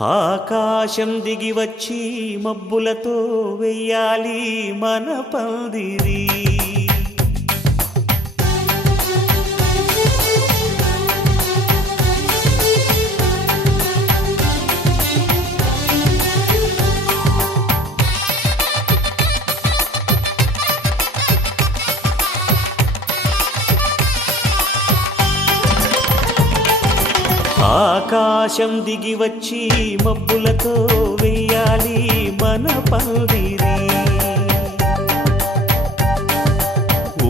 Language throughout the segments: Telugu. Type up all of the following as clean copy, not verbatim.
ఆకాశం దిగి వచ్చి మబ్బులతో వెయ్యాలి మన పందిరి. ఆకాశం దిగి వచ్చి మబ్బులతో వెయ్యాలి మన పందిరి.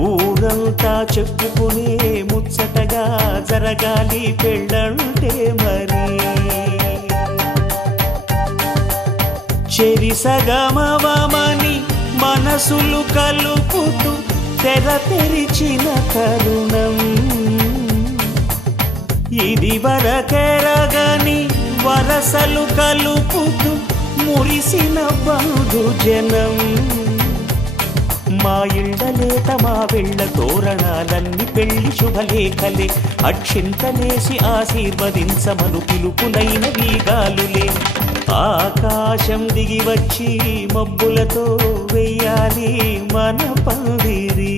ఊరంతా చెప్పుకునే ముచ్చటగా జరగాలి పెళ్ళంటే మరి. చెరిసగమవమని మనసులు కలుపుతూ తెర తెరిచిన తరుణం ఇది వరకెరగని వరసలు కలుపుతూ మురిసిన బంధుజనం. మా ఇళ్ళలేత మా వెళ్ళ తోరణాలన్నీ పెళ్లి శుభలేఖలే. అక్షింతలేసి ఆశీర్వదించమను పిలుపులైన వీగాలులే. ఆకాశం దిగి వచ్చి మబ్బులతో వెయ్యాలి మన పందిరి.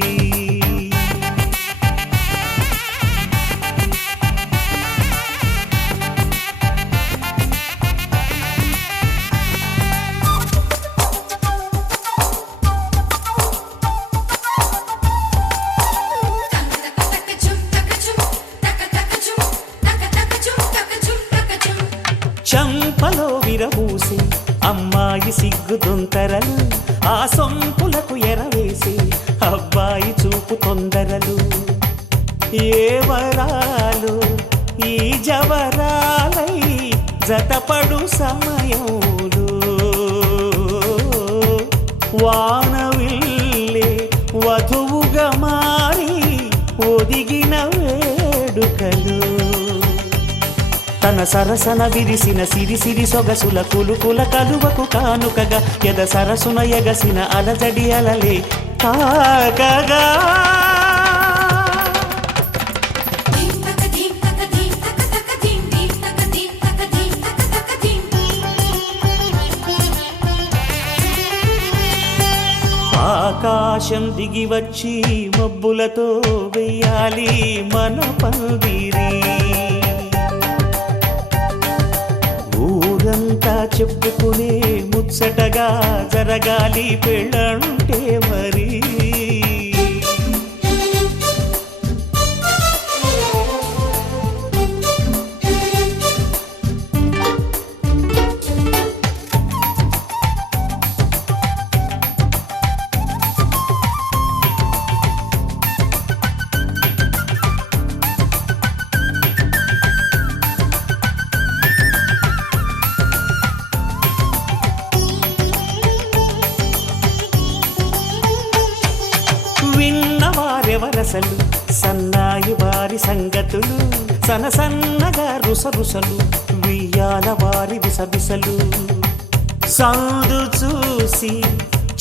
చంపలో విరబూసి అమ్మాయి సిగ్గు దొంతరలు, ఆ సొంపులకు ఎరవేసి అబ్బాయి చూపు తొందరలు. ఏ వరాలు ఈ జవరాలై జతపడు సమయంలో వానవిల్లే వధువుగా మారి ఒదిగిన వేడుకలు. తన సరసన విరిసిన సిరిసిరి సొగసుల కులుకుల కలువకు కానుకగా ఎద సరసున ఎగసిన అలజడి అలలే తాకగా. ఆకాశం దిగి వచ్చి మబ్బులతో వెయ్యాలి మన పందిరి. ఊరంతా చెప్పుకునే ముచ్చటగా జరగాలి పెళ్ళంటే మరి. విన్నవారెవరసలు సన్నాయి వారి సంగతులు, సనసన్నగా రుసరుసలు వియ్యాల వారి విసవిసలు. సాధు చూసి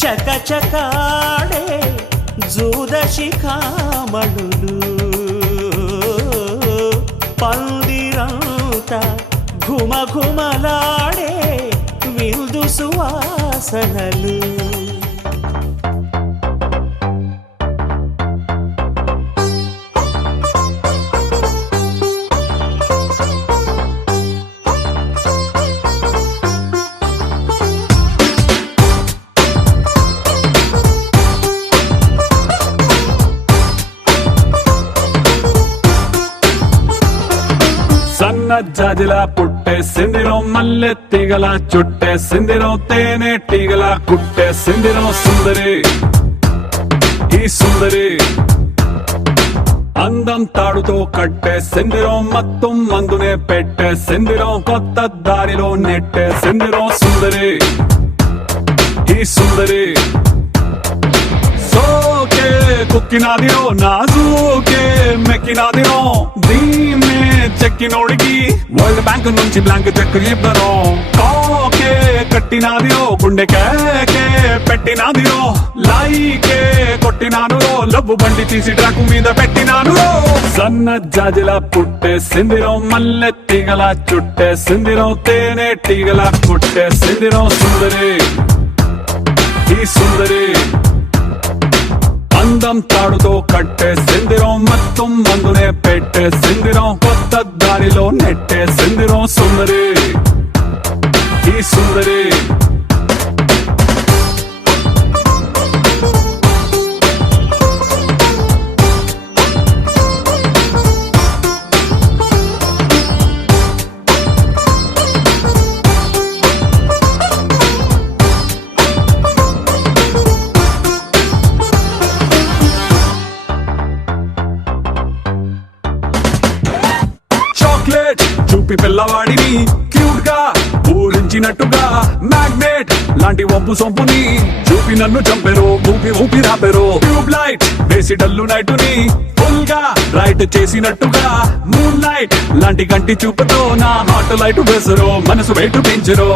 చకచకాడే జూదశిఖామణులు, పందిరంతా ఘుమఘుమలాడే విందు సువాసనలు. సన్న జాజిలా పుట్టే సిందిరో మల్లె తీగల చుట్టే సిందిరో తేనె టీగల కుట్టే సిందిరో సుందరి ఈ సుందరి. అందం తాడుతో కట్టే సిందిరో మత్తు మందునే పెట్టే సిందిరో కొత్త దారిలో నెట్టే సిందిరో సుందరి ఈ సుందరి. సోకే కుక్కినాదిరో నాజూకే మెక్కినాదిరో చెక్కినోడికి వరల్డ్ బ్యాంక్ నుంచి బ్లాంక్ చెక్ ఇవ్వను. కాకే కట్టినాదిరో గుండెకే పెట్టినాదిరో లాయికే కొట్టినానురో లవ్వు బండి తీసి ట్రాకు మీద పెట్టినానురో సన్న జాజిల పుట్టేసిందిరో మల్లె తీగల చుట్టేసిందిరో తేనె తీగల కుట్టేసిందిరో సుందరి ఈ సుందరి అందం తాడుతో కట్టేసిందిరో మొత్తం మందునే పెట్టేసిందిరో కొత్త దారిలో నెట్టేసిందిరో సుందరి ఈ సుందరి చాక్లెట్ చూపి పిల్లవాడిని క్యూట్ గా ఊరించినట్టుగా మ్యాగ్నెట్ లాంటి వంపు సొంపుని చూపి నన్ను చంపెరు ఊపి ఊపి రాపెరు ట్యూబ్ లైట్ వేసి డల్లు నైటుని ఫుల్ గా రైట్ చేసినట్టుగా మూన్ లైట్ లాంటి కంటి చూపుతో నా హాట్ లైట్ వేసరు మనసు వెయిట్ పెంచరు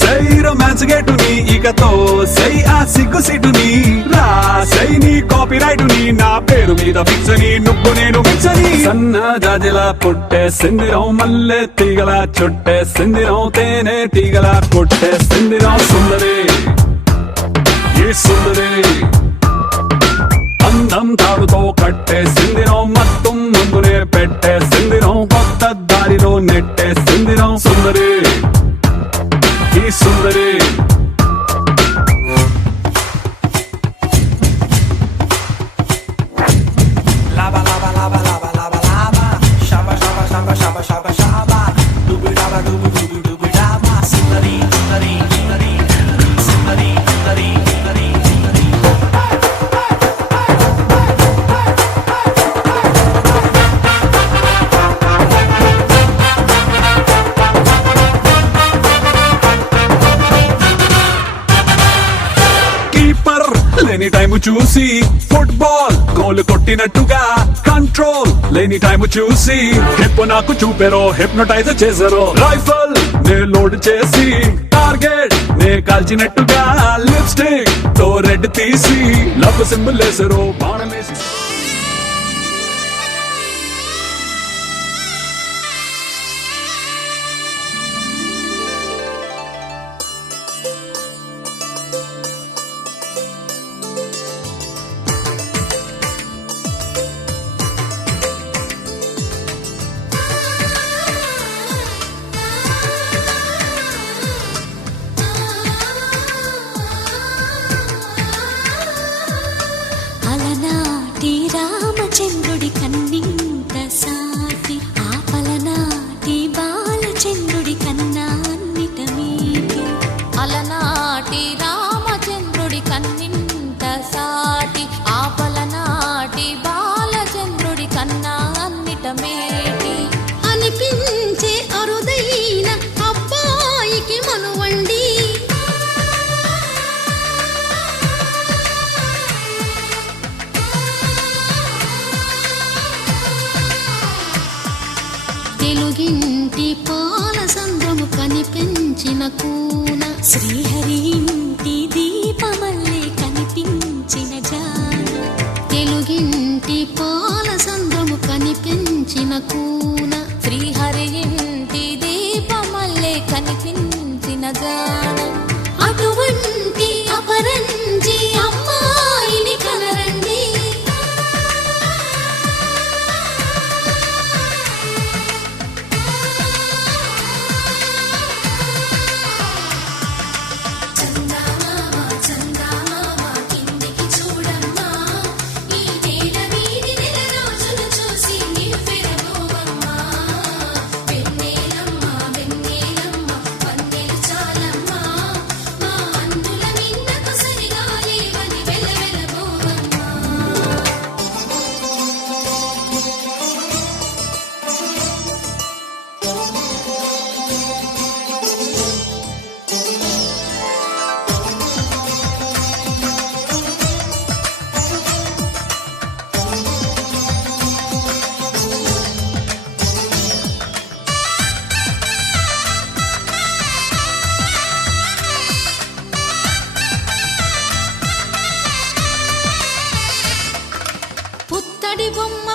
సై రొమాన్స్ గేటుని ఇకతో సై ఆ సిగ్గు సీటుని రాసై నీ కాపీ రైటుని నా పేరు మీద ఫిక్స్ అని నువ్వు నేను ఫిక్స్ అని సన్న జాజిల పుట్టే సిందిరం మల్లె తీగల చుట్టే సిందిరం తేనె తీగల కొట్టే సిందిరం సుందరి ఈ సుందరి అందం తాడుతో కట్టే సిందిరం మొత్తం ముందునే పెట్టే సిందిరం కొత్త దారిలో నెట్టే సిందిరం సుందరి ఈ సుందరి Lava, lava, lava, lava, lava, lava. Shaba, shaba, shaba, shaba, shaba, shaba. Dubi, daba, dubi, dubi, dubi, daba. Sundari, sundari, sundari, sundari, sundari, sundari, sundari. Keeper లేని టైము చూసి ఫుట్బాల్ గోల్ కొట్టినట్టుగా కంట్రోల్ లేని టైము చూసి హిప్ నాకు చూపెరో హిప్నోటైజ్ చేశారో రైఫల్ నే లోడ్ చేసి టార్గెట్ నే కాల్చినట్టుగా లిప్స్టిక్ తో రెడ్ తీసి లవ్ సింబల్ వేసారో బాణమేసి అలనాటి రామచంద్రుడి కన్నింత సాటి ఆపలనాటి బాలచంద్రుడి కన్నా అన్నిట మీటి అలనాటి రామచంద్రుడి కన్నింత సాటి ఆపలనాటి బాలచంద్రుడి కన్నా అన్నిట మేటి అనిపించే అరుదైన అబ్బాయికి మనువండి తెలుగింటి పాల సంద్రము కనిపించిన కూన శ్రీహరి ఇంటి దీపమల్లే కనిపించిన జాన తెలుగింటి పాల సంద్రము కనిపించిన కూన శ్రీహరి ఇంటి దీపమల్లే కనిపించిన జాన అటువంటి అపరంజి అమ్మాయిని కనరండి వెన్నెలమ్మ వెన్నెలమ్మ వందెలు చాలమ్మ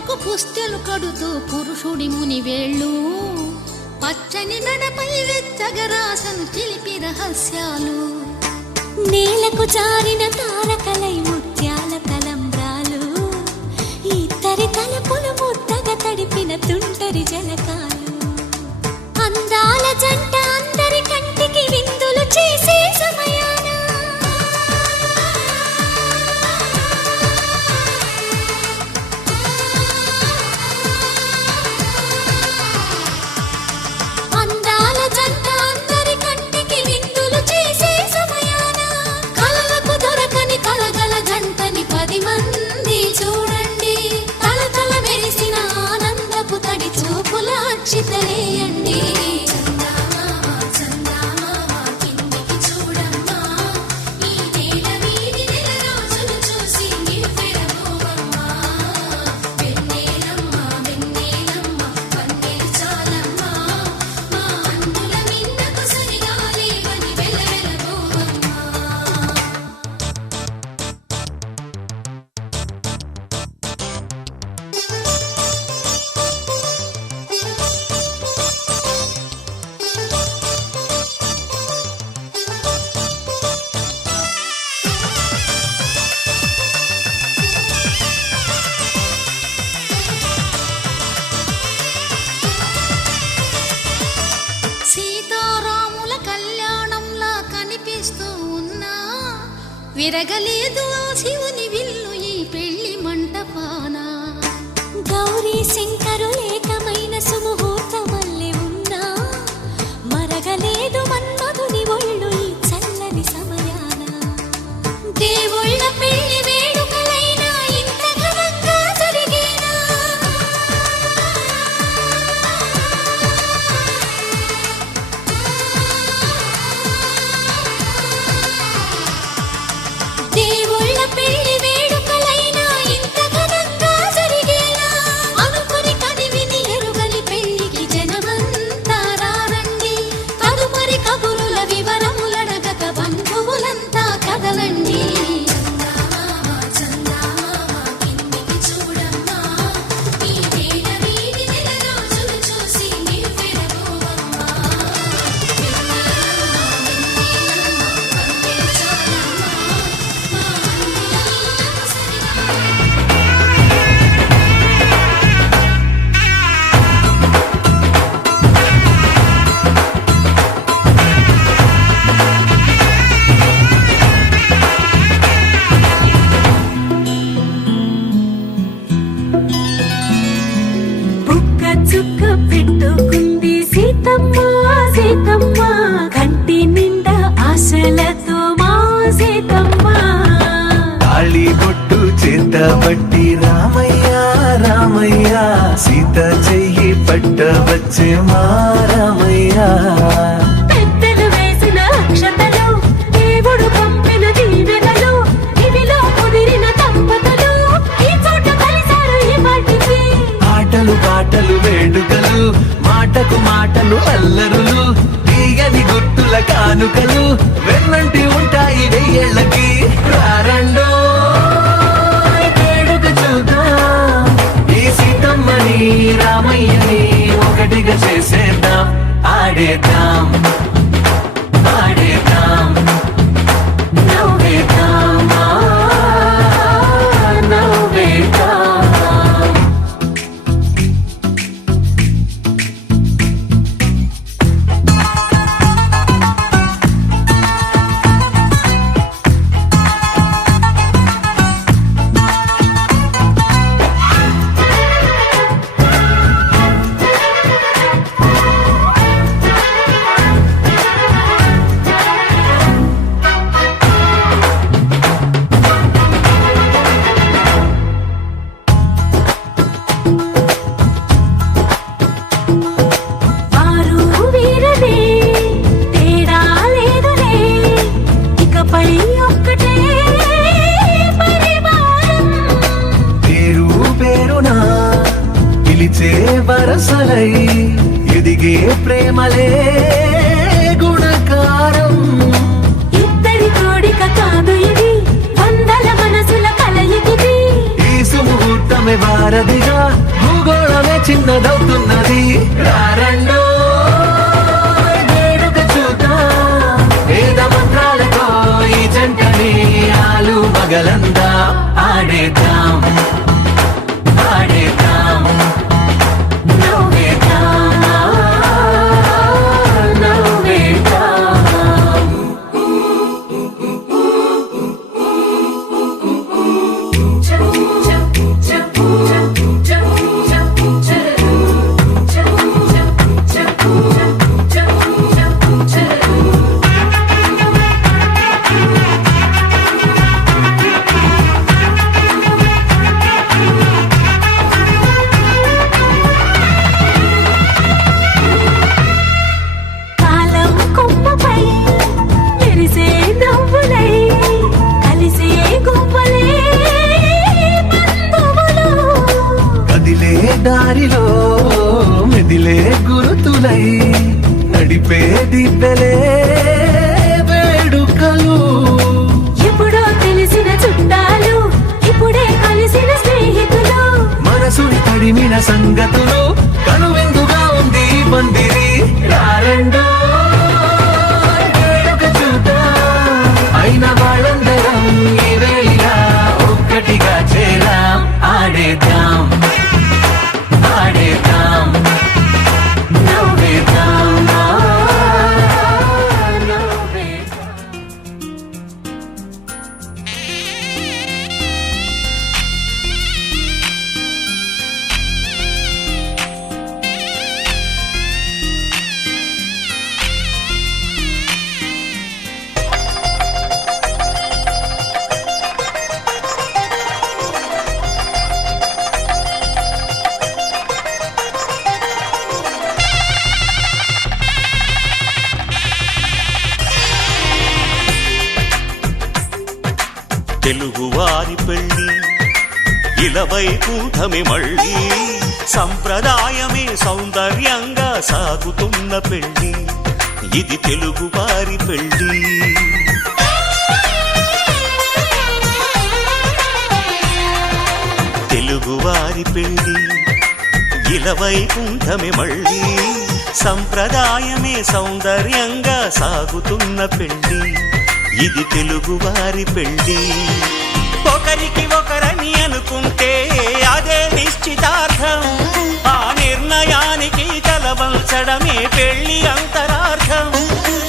పరులకు పుస్తెలు కడుతూ పురుషుడి ముని వేళ్ళు పచ్చని నడపై వెచ్చగరాసను చిలిపి రహస్యాలు నేలకు జారిన తారకలై ముత్యాల తలంబ్రాలు ఇద్దరి తలపులు ముద్దగా తడిపిన తుంటరి జలకాలు అందాల జంట అందరి కంటికి విందులు చేసే సమయాన అందాల జంట అందరి కంటికి విందులు చేసే సమయాన కలలకు దొరకని కలగల జంటని 10 మంది చూడండి తల మెరిసిన ఆనందపు తడి చూపుల అక్షితలేయండి కిందికి చూడమ్మా ఈ నేల వీధి నెల రోజులు చూసి నివ్వెరపోవమ్మా వెన్నెలమ్మ వెన్నెలమ్మ వన్నెలు చాలమ్మా మా అందుల మిన్నకు సరిగా లేవని వెలవెలబోవమ్మా సీతారాముల కళ్యాణంలా కనిపిస్తూ ఉన్నా విరగలేదు ఆ శివుని విల్లు ఈ పెళ్లి మంటపాన గౌరీ శంకరులేకమైన సుముహూర్తమల్లె ఉన్నా మరగలేదు మన్మధుని ఒళ్ళు ఈ చల్లని సమయాన దేవుళ్ళ పెళ్లి వేడుకలైనా ఇంత ఘనంగా జరిగేనా దేవుళ్ళ పెళ్లి వేడుకలైనా ఇంత ఘనంగా జరిగేలా అనుకుని కదివిని ఎరుగని పెళ్లికి జనమంతా రారండి తదుపరి కబురుల వివరములడగక బంధువులంతా కదలండి కిందికి చూడమ్మా ఈ నేల వీధి నెల రోజులు చూసి నివ్వెరపోవమ్మా బుక్క చుక్క పెట్టుకుంది సీతమ్మ సీతమ్మ కంటి నిండా ఆశలతో మా సీతమ్మ తాళి బొట్టు చేత బట్టి రామయ్య రామయ్య సీత చెయ్యి పట్ట వచ్చే మా రామయ్య పెద్దలు వేసిన అక్షతలు దేవుడు పంపిన దీవెనలు ఇవిలో కుదిరిన దంపతులు ఈ చోట కలిశారు ఈ వాటికి ఆటలు పాటలు వేడుకలు మాటకు మాటలు అల్లరులు తీయని గుర్తుల కానుకలు వెన్నంటి ఉంటాయి వెయ్యేళ్ళకి రారండో వేడుక చూద్దాం ఈ సీతమ్మని రామయ్యని ఒకటిగా చేసేద్దాం ఆడేద్దాం ఆడేద్దాం నవ్వేద్దాం నవ్వేద్దాం వారు వీరనే తేడా లేదులే ఇకపై ఒక్కటే పరివారం పేరు పేరునా పిలిచే వరసలై ఎదిగే ప్రేమలే గుణకారం ఇద్దరి కోడిక కాదు ఇది వందల మనసుల కలయికిది ఈ సుముహూర్తమే వారధిగా చిన్నదవుతున్నది రారండో వేడుక చూద్దాం వేద మంత్రాలతో ఈ జంటని ఆలు మగలందా ఆడేద్దాం ఆడేద్దాం నవ్వేద్దాం నవ్వేద్దాం కాలం కొమ్మపై మెరిసే నవ్వులై కలిసే గువ్వలే బంధువులు కదిలే దారిలో మెదిలే గురుతులై నడిపే దిబ్బెలే వేడుకలు ఎప్పుడో తెలిసిన చుట్టాలు ఇప్పుడే కలిసిన స్నేహితులు మనసుని తడిమిన సంగతులు కనువిందుగా ఉంది ఈ పందిరి రారండో వేడుక చూద్దాం అయిన వాళ్ళందరం ఈ వేళ ఒక్కటిగా చేరాం ఆడేద్దాం ఆడేద్దాం నవ్వేద్దాం నవ్వేద్దాం తెలుగువారి పెళ్ళి ఇలవైకుంఠమి మళ్ళీ సంప్రదాయమే సౌందర్యంగా సాగుతున్న పెళ్ళి ఇది తెలుగువారి పెళ్ళి తెలుగువారి పెళ్ళి ఇలవైకుంఠమి మళ్ళీ సంప్రదాయమే సౌందర్యంగా సాగుతున్న పెళ్ళి ఇది తెలుగువారి పెళ్ళి ఒకరికి ఒకరని అనుకుంటే అదే నిశ్చితార్థం ఆ నిర్ణయానికి తలవంచడమే పెళ్లి అంతరార్థం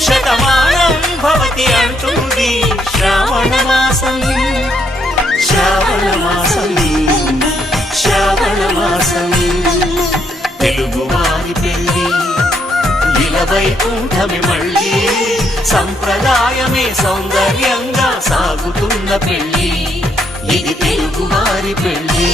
శతమానం భవతి అంటుంది శ్రావణ మాసం శ్రావణ మాసం శ్రావణ మాసం తెలుగువారి పెళ్ళి ఇలవైకుంఠమి మళ్ళీ సంప్రదాయమే సౌందర్యంగా సాగుతున్న పెళ్ళి ఇది తెలుగువారి పెళ్ళి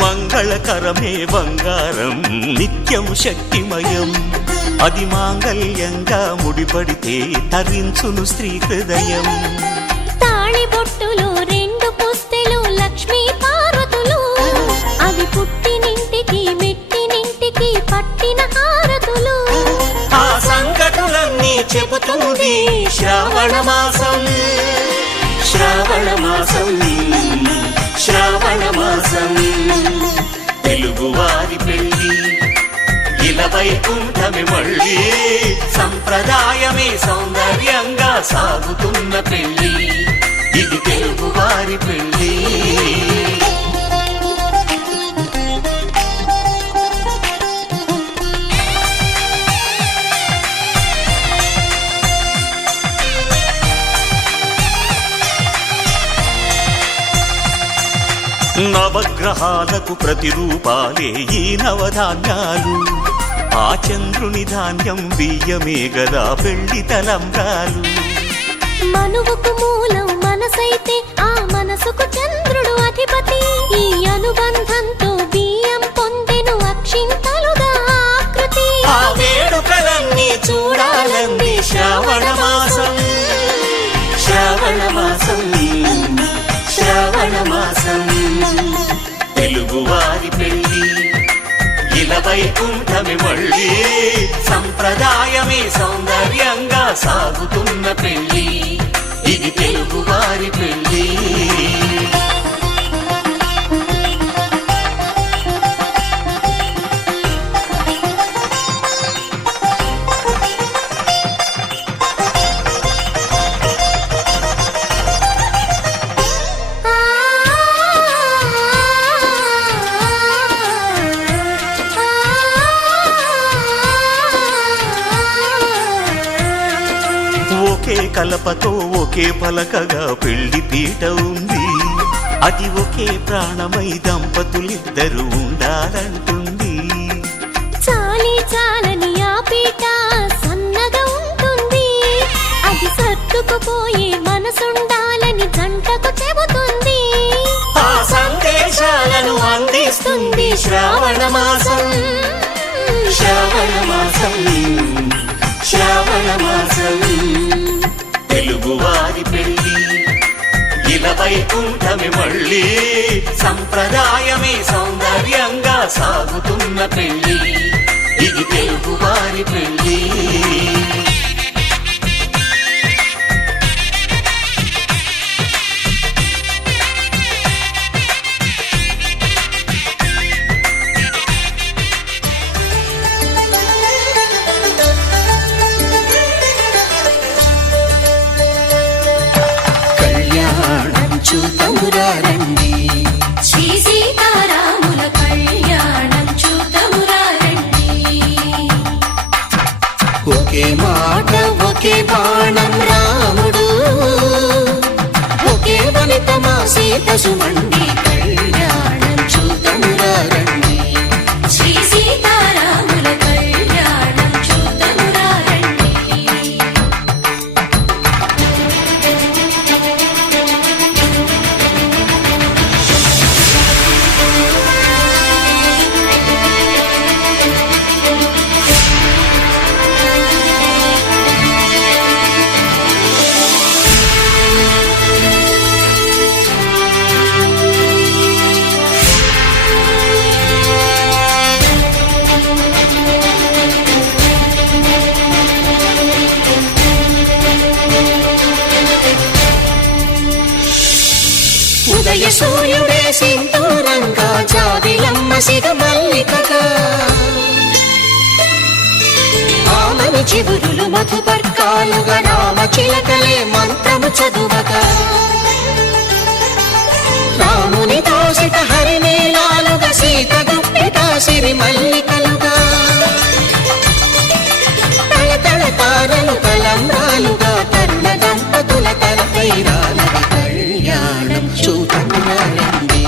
మంగళకరమే బంగారం నిత్యం శక్తిమయం అది మాంగళ్యంగా ముడిపడితే తరించును స్త్రీ హృదయం తాళి బొట్టులు రెండు పుస్తెలు లక్ష్మీ పార్వతులు అవి పుట్టినింటికి మెట్టినింటికి పట్టిన హారతులు ఆ సంగతులన్నీ చెబుతుంది శ్రావణ మాసం శ్రావణ మాసం శ్రావణ మాసం తెలుగువారి పెళ్ళి ఇలవైకుంఠమి మళ్ళీ సంప్రదాయమే సౌందర్యంగా సాగుతున్న పెళ్ళి ఇది తెలుగువారి పెళ్ళి నవగ్రహాలకు ప్రతిరూపాలే ఈ నవధాన్యాలు ఆ చంద్రుని ధాన్యం బియ్యమే గదా పెళ్లి తలంబ్రాలు మనువుకు మూలం మనసైతే ఆ మనసుకు చంద్రుడు అధిపతి ఈ అనుబంధంతో బియ్యం పొంది శ్రావణ మాసం శ్రావణ మాసం శ్రావణ మాసం తెలుగువారి పెళ్ళి ఇలా వైకుంఠమే మళ్ళీ సంప్రదాయమే సౌందర్యంగా సాగుతున్న పెళ్ళి ఇది తెలుగువారి పెళ్ళి ఒకే కలపతో ఒకే పలకగా పెళ్లి పీట ఉంది అది ఒకే ప్రాణమై దంపతులిద్దరూ ఉండాలంటుంది చాలి చాలని ఆ పీట సన్నగా ఉంటుంది అది సర్దుకుపోయే మనసుండాలని జంటకు చెబుతుంది ఆ సందేశాలను అందిస్తుంది శ్రావణ మాసం శ్రావణ మాసం శ్రావణ మాసం తెలుగువారి పెళ్ళి ఇలా వైకుంఠమే మళ్ళీ సంప్రదాయమే సౌందర్యంగా సాగుతున్న పెళ్ళి ఇది తెలుగువారి పెళ్ళి చూతమురారండి శ్రీ సీతారాముల కళ్యాణం చూతమురారండి ఒకే మాట ఒకే బాణం రాముడు ఒకే వనిత మా సీత సుమండి కళ్యాణం చూతమురారండి శ్రీ సీతారాముల కళ్యాణం చూతమురారండి ఉదయ సూర్యుడే సింధూరంగా జాబిలమ్మ సిగ మల్లికగా ఆమని చిగురులు మధుపర్కాలుగా రామ చిలకలే మంత్రము చదువగా రాముని దోసిట హరినీలాలుగా సీత గుప్పిట సిరి మల్లికలుగా తళతళ తారలు తలంబ్రాలుగా తరుణ దంపతుల తలపైరాలవి కళ్యాణం చూతమురారండి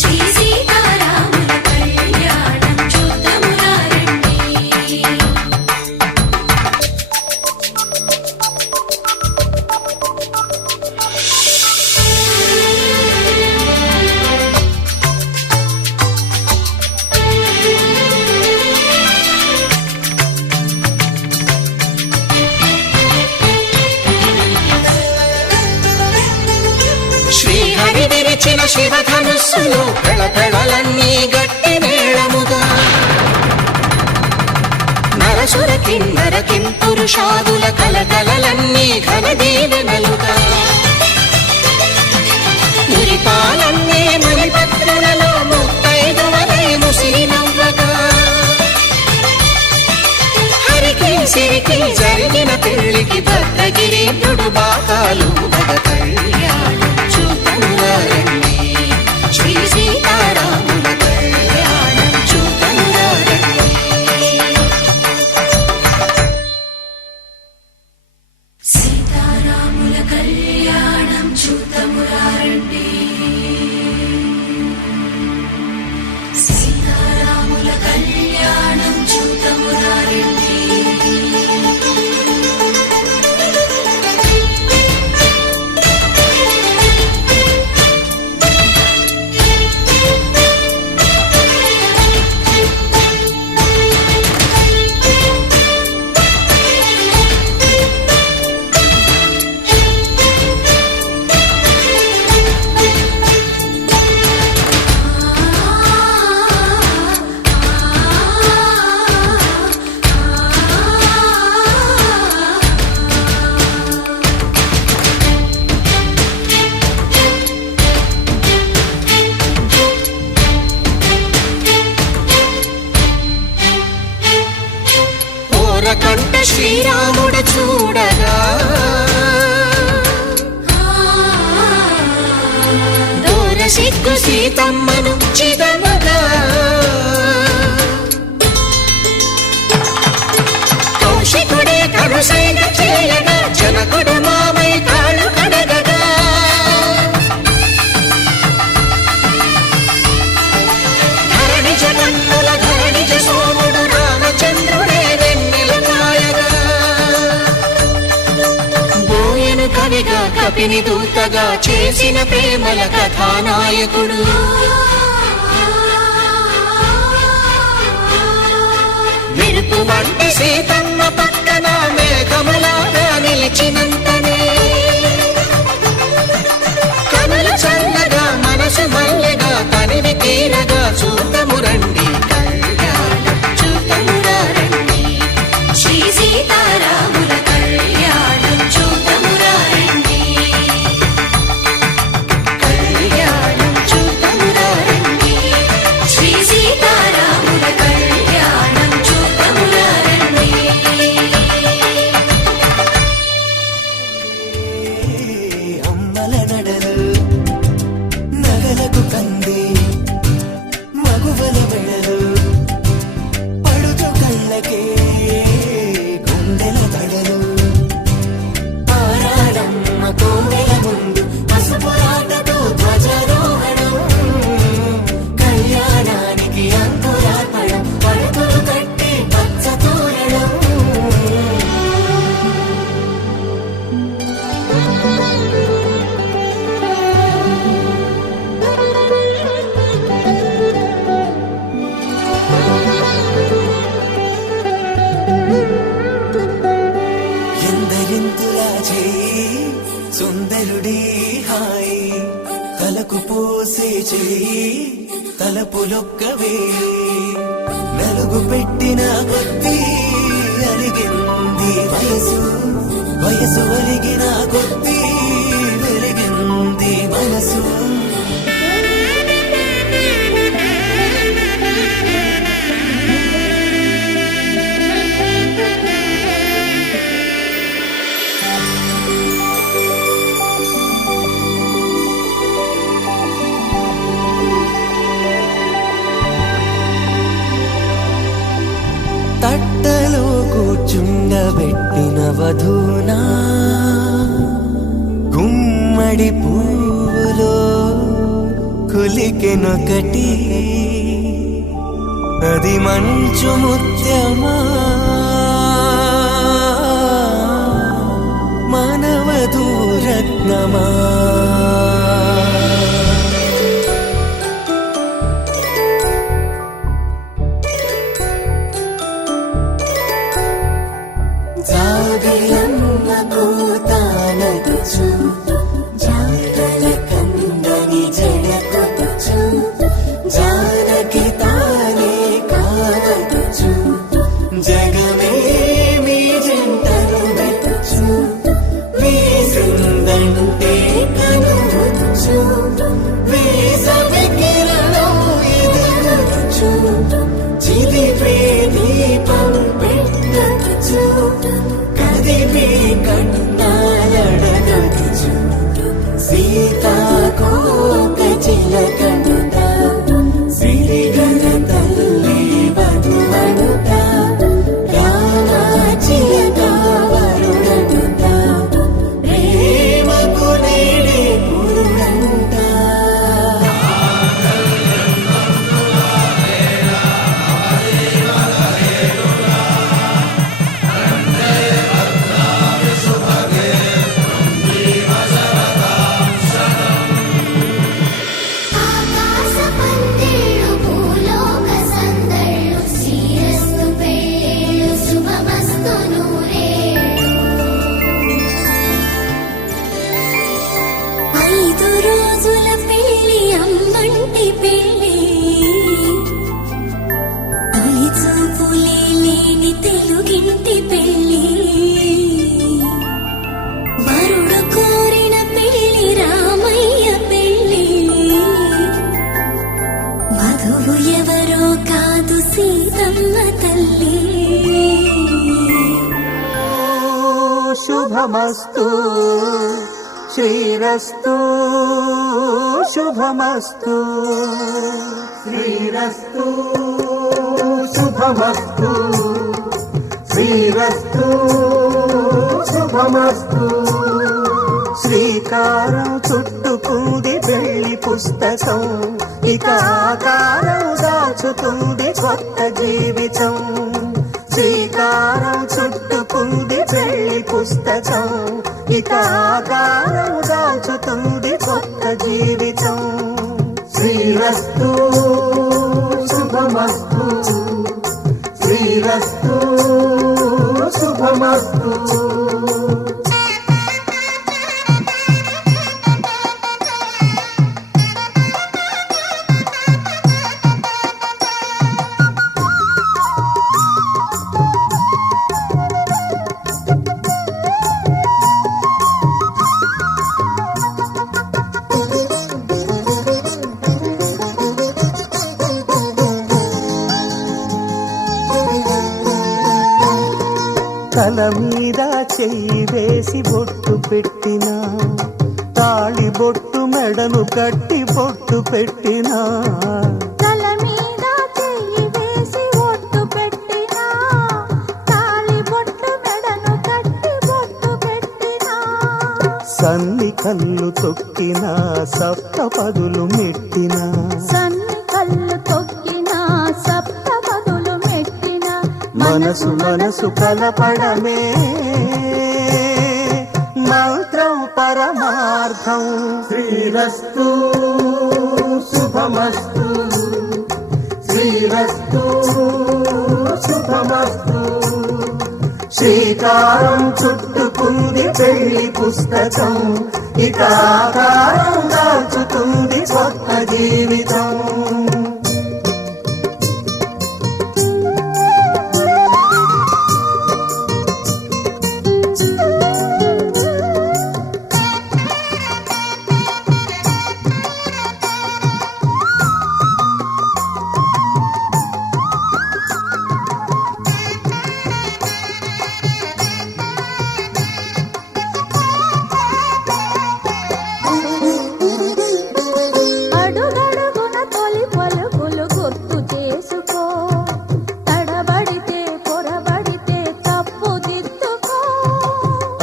శ్రీ సీతారాముల కళ్యాణం చూతమురారండి శ్రీహరి విరిచిన శివధనుస్సులో పెళపెళలన్నీ గట్టి మేళముగా నరసుర కిన్నర కింపురుషాదుల కలకలలన్నీ ఘన దీవెనలుగా మురిపాలన్నీ మణిపత్రులలో ముత్తైదువలై ముసిరి నవ్వగా హరికి సిరికి జరిగిన పెళ్లికి భద్రగిరీంద్రుడు బాకాలు మగ కళ్యాణం చూతమురారండి శ్రీ సీతారాముల కళ్యాణం చూతమురారండి సీతారాముల కళ్యాణం చూతమురారండి సీతారాముల కళ్యాణం చూతమురారండి శ్రీరాముడు చూడగా దూర సిగ్గు సీతమ్మను చిదమగా కౌశికుడే కరుసైన చేయగా జనకుడు మామై కాళ్ళు కడగగా ధరణి జగన్నుల ధరణిజ సోముడు రామచంద్రుడే వెన్నెల కాయగా బోయను కవిగా కపిని దూతగా చేసిన ప్రేమల కథానాయకుడు మెరుపు వంటి సీతమ్మ పక్కన మేఘములాగా నిలిచినంతనే కనులు చల్లగా మనసు మల్లెగా తనివి తీరగా చూతము రండి కళ్యాణం చూతమురా రండి శ్రీ సీతారాముల కళ్యాణం చూతమురా రండి కళ్యాణం చూతమురా రండి శ్రీ సీతారాముల కళ్యాణం చూతమురా రండి అమ్మల నడలు నగలకు కంది మగువల మెడలు పడుచు కళ్ళకే గుండెల తడలు ఆరాడమ్మ కోవెల ముందు పసుపురాటతో ధ్వజారోహణం కళ్యాణానికి అంకురార్పణం పడుతులు కట్టి పచ్చ తోరణం ఎందరింతులా చేయి సుందరుడి హాయి తలకు పోసే చేయి తలపులొక్కవే నలుగు పెట్టిన కొద్దీ అలిగింది వయసు వయసు ఒలిగిన కొద్దీ వెలిగింది మనసు తట్టలో కూర్చుండబెట్టిన వధూనా గుమ్మడి పువ్వులో కులికెనొకటి అది మంచు ముత్యమా మానవధూరత్నమా జాబిలమ్మ కూతానదుచు జాగల కందని జడకొదుచు జానకి తానే కావదుచు జగమే మీ జంటను వెతుచు వీసిందంటే కనువదుచు వీసవి కిరణం ఎదురుచు చిదిపే దీపం పెట్టదుచు కదిపే కన్నాలడగదుచు సీతాకోక చిలకనుట సిరిగల తల్లి వధువనుట రామ చిలక వరుడనుట ప్రేమకు నేడే పురుడంట ఆకాశ పందిళ్ళు భూలోక సందళ్ళు శ్రీరస్తు పెళ్ళిళ్ళు శుభమస్తు నూరేళ్ళు 5 రోజుల పెళ్ళి అమ్మంటి పెళ్ళి తొలి చూపులే లేని తెలుగింటి పెళ్ళి వరుడు కోరిన పెళ్ళి రామయ్య పెళ్ళి వధువు ఎవరో కాదు సీతమ్మ తల్లి శుభమస్తు శ్రీరస్తు శుభమస్తు శ్రీరస్తు శుభమస్తు శ్రీరస్తు శుభమస్తు శ్రీకారం చుట్టుకుంది పెళ్లి పుస్తకం ఇక ఆకారం దాచుతుంది కొత్త జీవితం శ్రీకారం చుట్టుకుంది పెళ్లి పుస్తకం ఇక ఆకారం దాచుతుంది కొత్త జీవితం శ్రీరస్తు శుభమస్తు శ్రీరస్తు శుభమస్తు తల మీద చెయ్యి వేసి బొట్టు పెట్టినా తాళి బొట్టు మెడను కట్టి బొట్టు పెట్టినా తల మీద చెయ్యి వేసి బొట్టు పెట్టినా తాళి బొట్టు మెడను కట్టి బొట్టు పెట్టినా సన్ని కళ్ళు తొక్కినా సప్త పదులు మెట్టినా సన్ని కళ్ళు తొక్కినా సప్త పదులు మెట్టినా మనసు మనసు కలపడమే మంత్రం పరమార్థం శ్రీరస్తు శుభమస్తు శ్రీరస్తు శుభమస్తు శ్రీకారం చుట్టుకుంది పెళ్లి పుస్తకం ఇక ఆకారం దాచుతుంది కొత్త జీవితం అడుగడుగున తొలి పలుకులు గుర్తు చేసుకో తడబడితే పొరబడితే తప్పు దిద్దుకో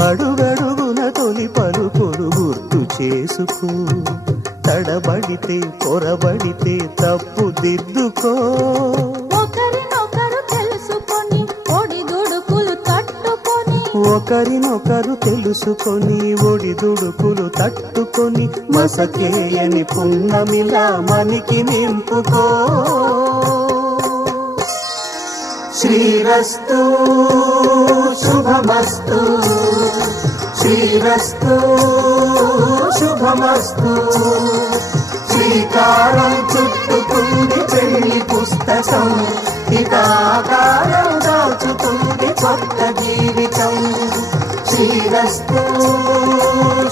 అడుగడుగున తొలి పలుకులు గుర్తు చేసుకో తడబడితే పొరబడితే తప్పు దిద్దుకో ఒకరినొకరు తెలుసుకొని ఒడిదుడుకులు తట్టుకొని ఒకరినొకరు తెలుసుకొని ఒడిదుడుకులు తట్టుకొని మసకేయని పున్నమిలా మనికి నింపుకో శ్రీరస్తు శుభమస్తు శ్రీరస్తు శుభమస్తు శ్రీకారం చుట్టుకుంది పెళ్లి పుస్తకం ఇక ఆకారం దాచుతుంది కొత్త జీవితం శ్రీరస్తు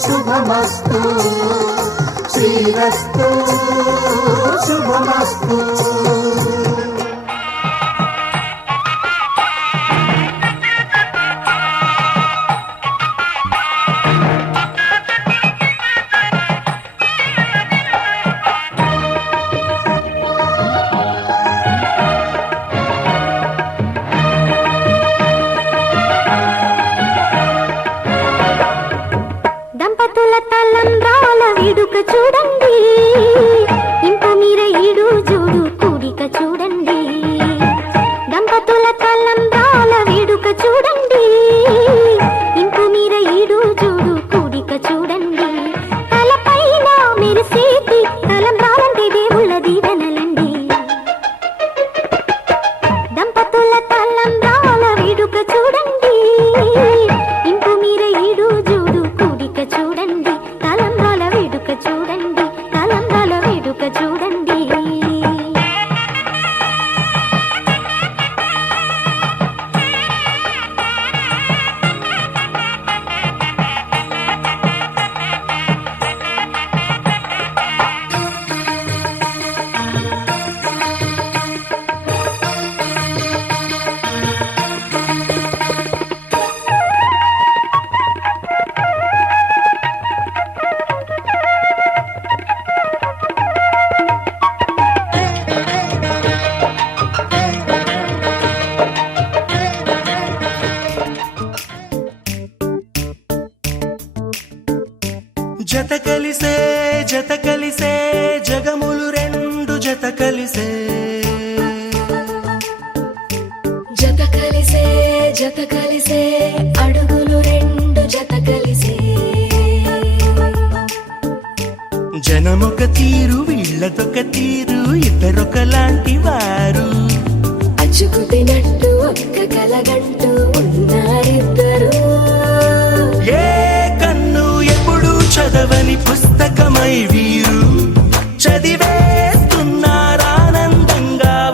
శుభమస్తు శ్రీరస్తు శుభమస్తు దంపతుల తలంబ్రాల వేడుక చూడండి ఇంత మీర ఈడు జోడు కూడి జత కలిసే జగములు రెండు జత కలిసే జత కలిసే అడుగులు రెండు జత కలిసే జనమొక తీరు వీళ్ళదొక తీరు ఇద్దరొకలాంటి వారు అచ్చుకుతినట్టు ఒక్క కలగంటూ ఉన్నారిద్దరు ఏ కన్ను ఎప్పుడు చదవని పుస్తకమై వీరు చదివేస్తున్నారానందంగా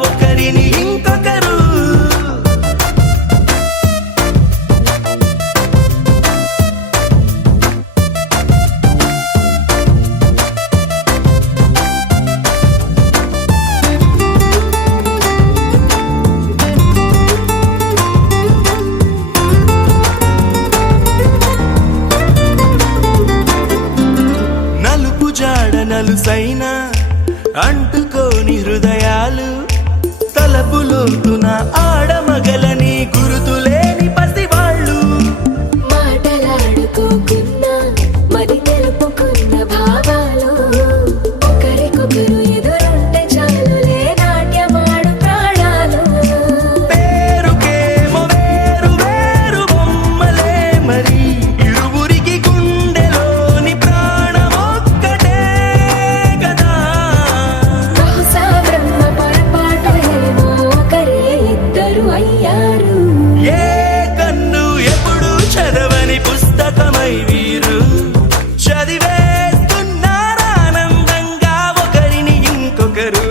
ఒకరిని ఇంకొకరు నలుపు జాడ నలుసైన అంటుకోని హృదయాలు తలపులోతున ఆడమగలని గురుతులేని పసివాళ్ళు మాటలాడుకోకున్నా మరి తెలుపుకున్న భావాలు ఒకరికొకరు ఎదురుంటే చాలులే నాట్యమాడు ప్రాణాలు పేరుకేమో వేరు వేరు బొమ్మలే మరి ఇరువురికి గుండెలోని ప్రాణమొక్కటే కదా బహుశా బ్రహ్మ పొరపాటు ఏమో ఒకరే ఇద్దరు అయ్యారు ఏ కన్ను ఎప్పుడు చదవని పుస్తకమై వీరు చదివేస్తున్నారానందంగా ఒకరిని ఇంకొకరు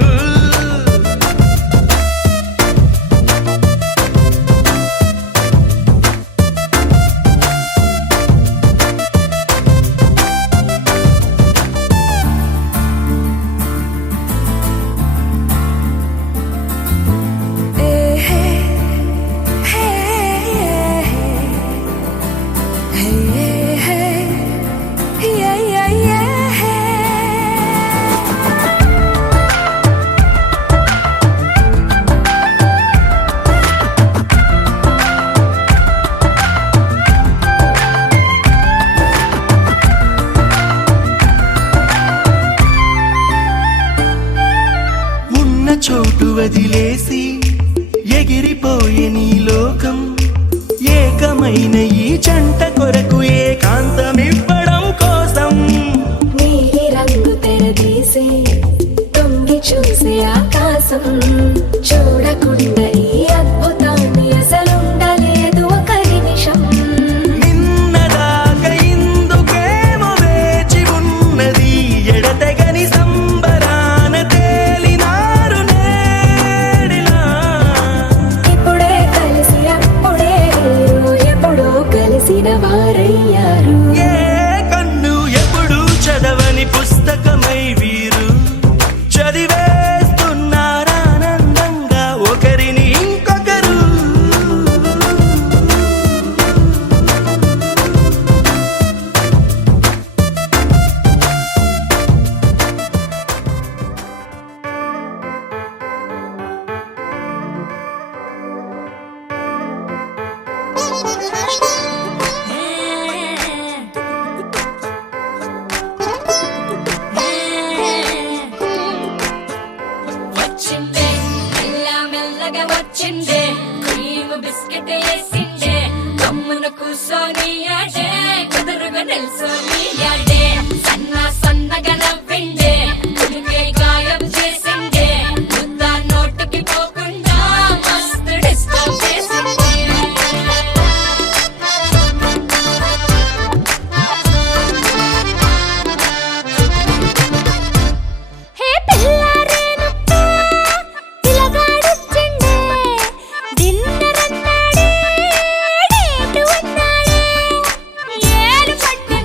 ఉన్న చోటు వదిలేసి ఎగిరిపోయే నీ లోకం ఏకమైన ఈ జంట కొరకు ఏకాంతమివ్వడం కోసం నీలి రంగు తెరదీసే తొంగి చూసే ఆకాశం చూడకుండా ఈ అద్భుతాన్ని అసలుండలేదు ఒక నిమిషం నిన్నదాకా ఇందుకేమో వేచి ఉన్నది ఎడతెగని సంబరాన తేలినారు నేడిలా ఇప్పుడే కలిసి అప్పుడే వీరు ఎప్పుడో కలిసిన వారయ్యారు ఏ కన్ను ఎప్పుడు చదవని పుస్తకమై వీరు చదివేస్తున్నారానందంగా ఒకరిని ఇంకొకరు వచ్చిందే మెల్లగా వచ్చిందే క్రీమ్ బిస్కెట్ వేసిందే గమ్మున కూసోని ఆడే కుదురుగా నిల్సోని ఆడే సన్నగా నవ్విందే కుడికే గాయం చేసిందే ముద్ద నోటికి పోకుండా మస్తు డిస్టర్బ్ చేసిందే హే పిల్లారేనప్ప పిల్లగాడొచ్చిండే డిన్నర్ అన్నాడే డేటు అన్నాడే ఏలు పట్టి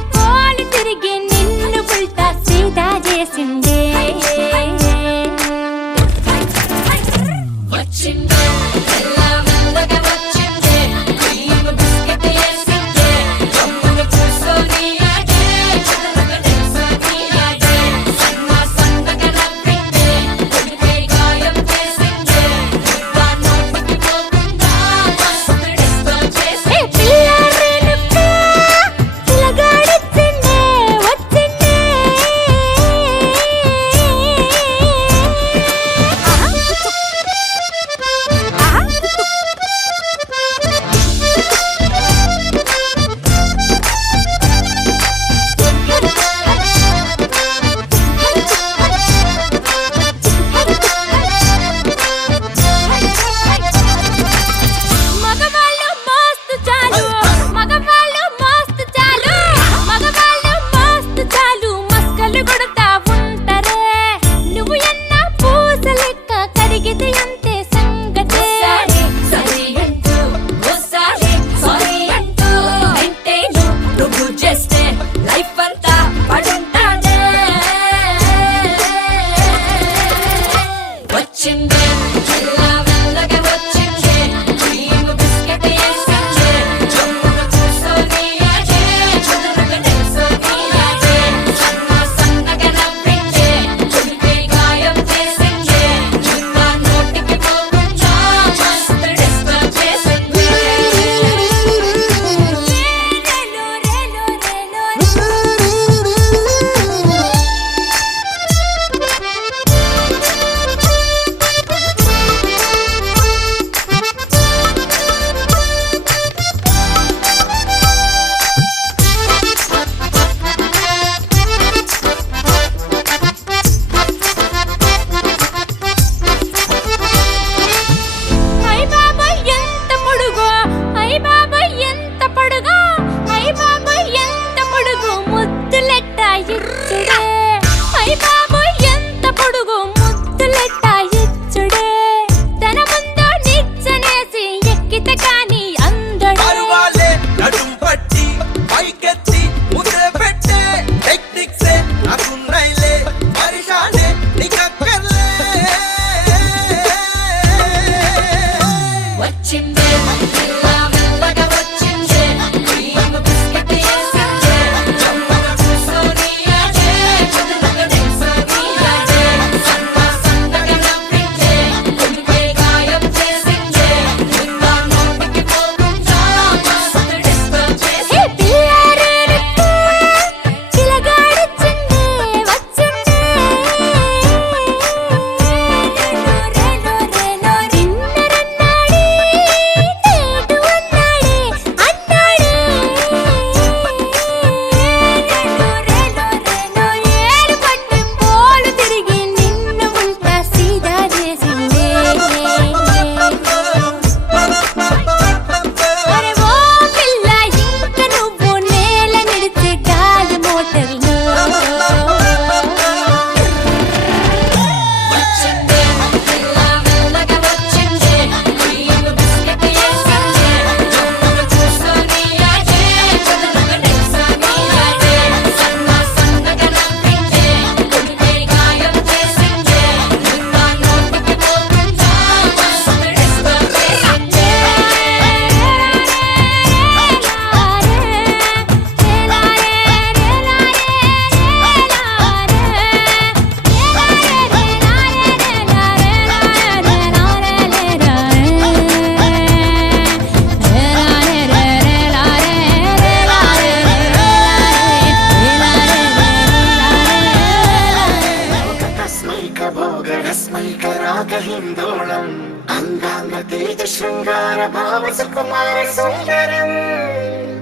శృంగార భావ సుకుమార సుందరం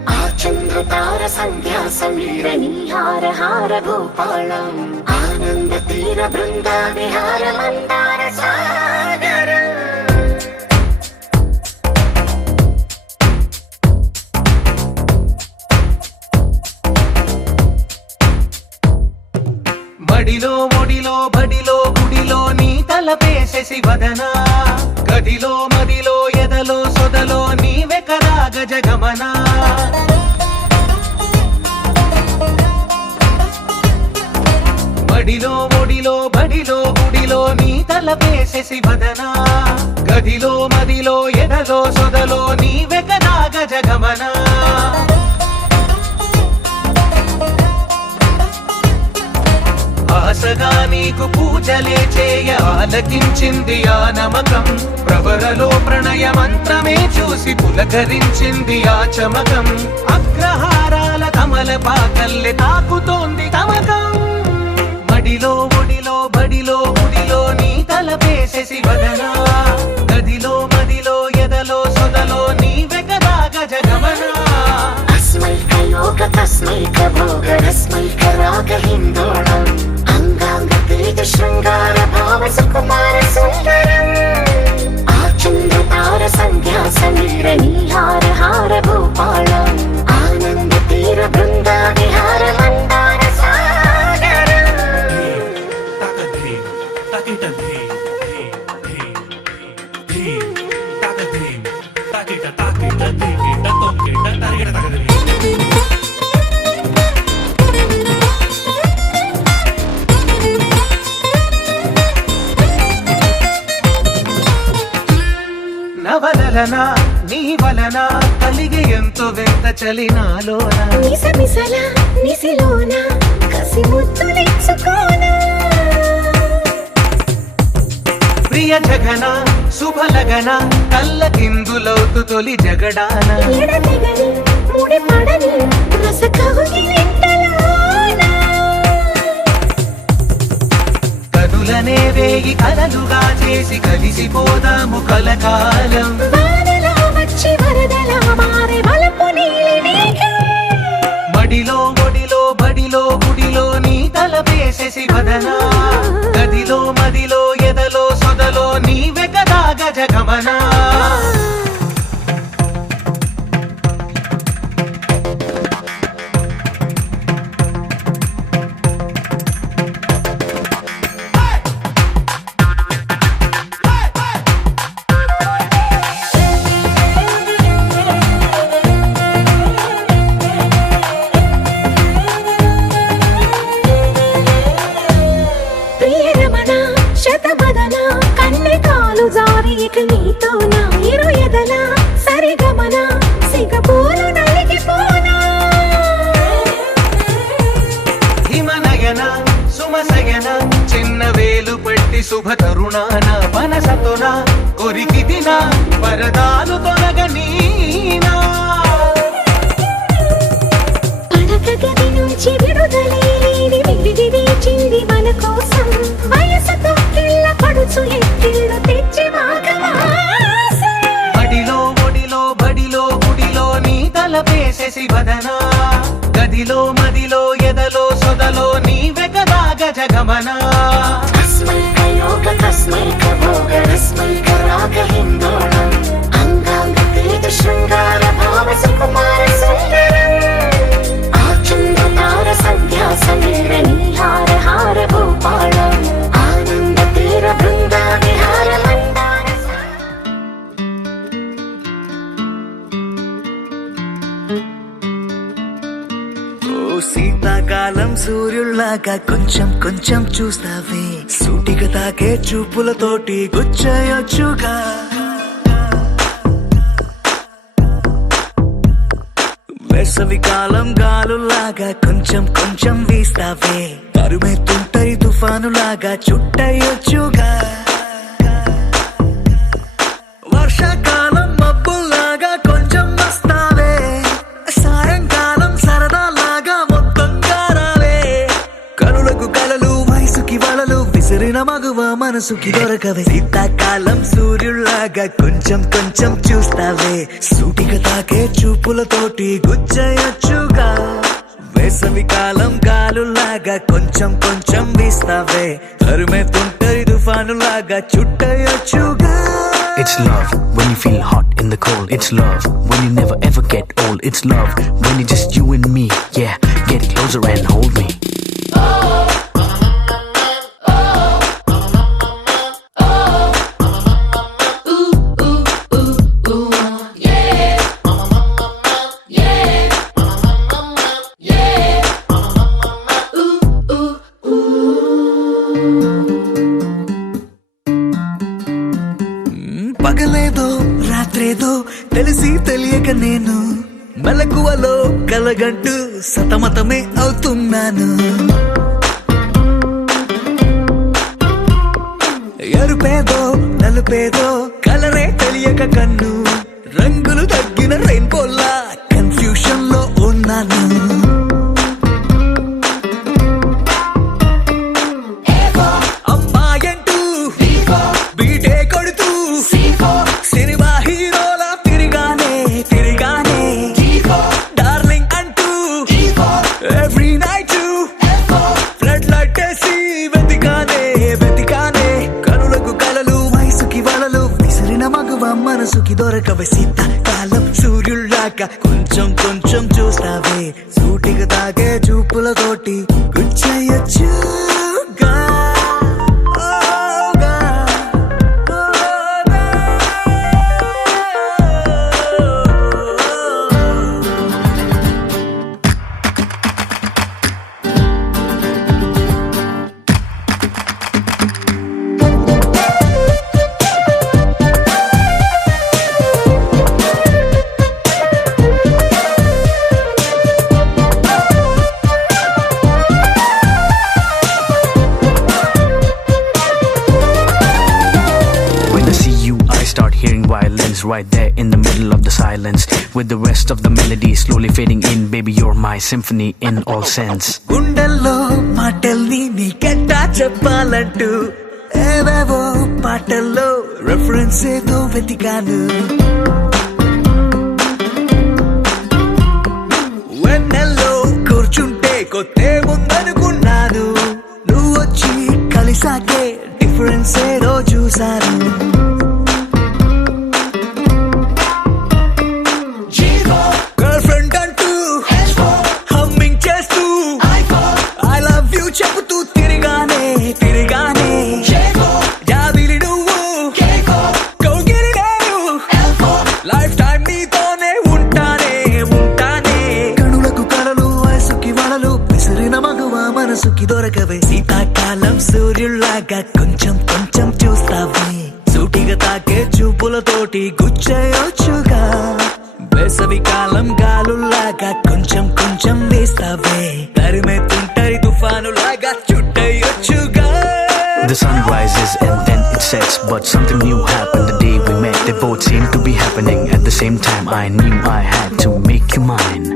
ఆ చంద్రతార సంధ్యా సమీర నీహార హార భూపాళం ఆనంద తీర బృంద విహార మందార సాగరం బడిలో ఒడిలో బడిలో గుడిలో నీ తలపేసేసి వదనా గదిలో మదిలో ఎదలో సొదలో నీవే కదా గజగమనా బడిలో ఒడిలో బడిలో గుడిలో నీ తలపేసేసి వదనా గదిలో మదిలో ఎదలో సొదలో నీవే కదా గజగమనా ఆశగా నీకు పూజలే చేయ ఆలకించింది ఆ నమకం ప్రవరలో ప్రణయ మంత్రమే చూసి పులకరించింది ఆ చమకం అగ్రహారాల కమల పాకల్లె తాకుతోంది తమకం మడిలో ఒడిలో బడిలో గుడిలో నీ తలపేసేసి వదనా గదిలో మదిలో ఎదలో సొదలో నీవే కదా గజగమనా అస్మైక యోగ తస్మైక భోగ రస్మైక రాగ హిందోళం అంగాంగ తేజ శృంగార భావ సుకుమార సుందరం ఆ చంద్రతార సంధ్యా సమీర నీహార హార భూపాళం ఆనంద తీర బృంద విహార మందార సాగరం నవలన నీ వలన కలిగి ఎంతో వింత చలినాలోన మిసమిసల నిసిలోన కసి ముద్దులిచ్చుకోనా ప్రియ జగన శుభలగన కళ్ళ కిందులవుతు తొలి జగడాన ఎడతెగని ముడి పడని రస కౌగిలింతలోన కనులనే వేగి కలలుగా చేసి కలిసిపోదాము కలకాలం వానలా వచ్చి వరదలా మారే వలపు నీలి మేఘం మడిలో ఒడిలో బడిలో గుడిలో నీ తలపేసేసి వదనా గదిలో మదిలో ఎదలో సొదలో నీవే కదా గజగమనా ప్రియరమణ శతబదన కన్నె కాలు జారి ఇక నీతోనా ఇరు ఎదల సరిగమన సిగపూలు నలిగిపోనా హిమనయన సుమసయన చిన్న వేలు పెట్టి శుభ తరుణాన మనసతోన కొరికి దిన వరదాలు తొలగనీనా పడక గది నుంచి విడుదలే లేని విడిది వేచింది మన కోసం వయసుతో కిల్ల పడుచు ఎత్తిళ్ళు తెచ్చి మాఘమాసం బడిలో ఒడిలో బడిలో గుడిలో నీ తలపేసేసి వదనా గదిలో మదిలో ఎదలో సొదలో నీవే కదా గజగమనా అస్మైక యోగ తస్మైక భోగ రస్మైక రాగ హిందోళం అంగాంగ తేజ శృంగార భావ సుకుమార సుందరం ఆ చంద్రతార సంధ్యా సమీర నీహార హార భూపాళం ఆనంద తీర బృంద విహార మందార ఓ శీతాకాలం సూర్యుల్లాగా కొంచెం కొంచెం చూస్తావే సూటిగా తాకే చూపులతోటి గుచ్చయొచ్చుగా వేసవి కాలం గాలులాగా కొంచెం కొంచెం వీస్తావే తరుమెత్తుంటరి తుఫానులాగా చుట్టయొచ్చుగా వర్షాకాలం మబ్బుల్లాగా కొంచెం వస్తావే సాయంకాలం సరదాలాగా మొత్తం కారావే కనులకు కలలు వయసుకి వలలు విసిరి విసిరిన మగువ మనసుకి దొరకవే. శీతాకాలం సూర్యుల్లాగా కొంచెం కొంచెం చూస్తావే, సూటిగా తాకే చూపులతోటి గుచ్చయొచ్చుగా. వేసవి కాలం గాలులాగా కొంచెం కొంచెం వీస్తావే, తరుమేతుంటరి తుఫానులాగా చుట్టయొచ్చుగా. It's love when you feel hot in the cold. It's love when you never ever get old. It's love when it's just you and me. Yeah, get closer and hold me. పగలేదో రాత్రేదో తెలిసి తెలియక నేను మెలకువలో కలగంటూ సతమతమే అవుతున్నాను. ఎరుపేదో నలుపేదో కలరే తెలియక కన్ను రంగులు తగ్గిన రెయిన్బోలా కన్ఫ్యూషన్ లో ఉన్నాను. అమ్మాయంటూ బీటే కొడుతూ సినిమా హీరోలా తిరిగానే తిరిగానే డార్లింగ్ అంటూ ఎవ్రీ నైట్ ఫ్లడ్ లైట్ వేసి వెతికానే వెతికానే. కనులకు కలలు వయసుకి వలలు విసిరిన మగువ మనసుకి దొరకవే. శీతాకాలం సూర్యుల్లాగా కొంచెం కొంచెం చూస్తావే, సూటిగా తాగే చూపులతోటి గుచ్చయొచ్చుగా. Violins right there in the middle of the silence, with the rest of the melody slowly fading in. Baby, you're my symphony in all sense. గుండెల్లో మాటల్ని నీకెట్టా చెప్పాలంటూ ఏవేవో పాటల్లో రెఫరెన్స్ ఏదో వెతికాను. వెన్నెల్లో కూర్చుంటే కొత్తే ముందనుకున్నాను, నువ్వు వచ్చి కలిసాకే డిఫరెన్స్ ఏదో చూశాను. చెబుతూ తిరిగానే తిరిగానే జాబిలి నువ్వు కౌగిలి నేను లైఫ్ టైం నీతోనే ఉంటానే ఉంటానే. కనులకు కలలు వయసుకి వలలు విసిరిన మగువ మనసుకి దొరకవే. శీతాకాలం సూర్యుల్లాగా కొంచెం కొంచెం చూస్తావే, సూటిగా తాకే చూపులతోటి గుచ్చయొచ్చుగా. వేసవి కాలం గాలుల్లాగా కొంచెం కొంచెం వేస్తావే, తరిమేతుంటరి తుఫానులాగా చుట్టయొచ్చుగా. The sun rises and then it sets, but something new happened the day we met. They both seemed to be happening at the same time. I knew I had to make you mine.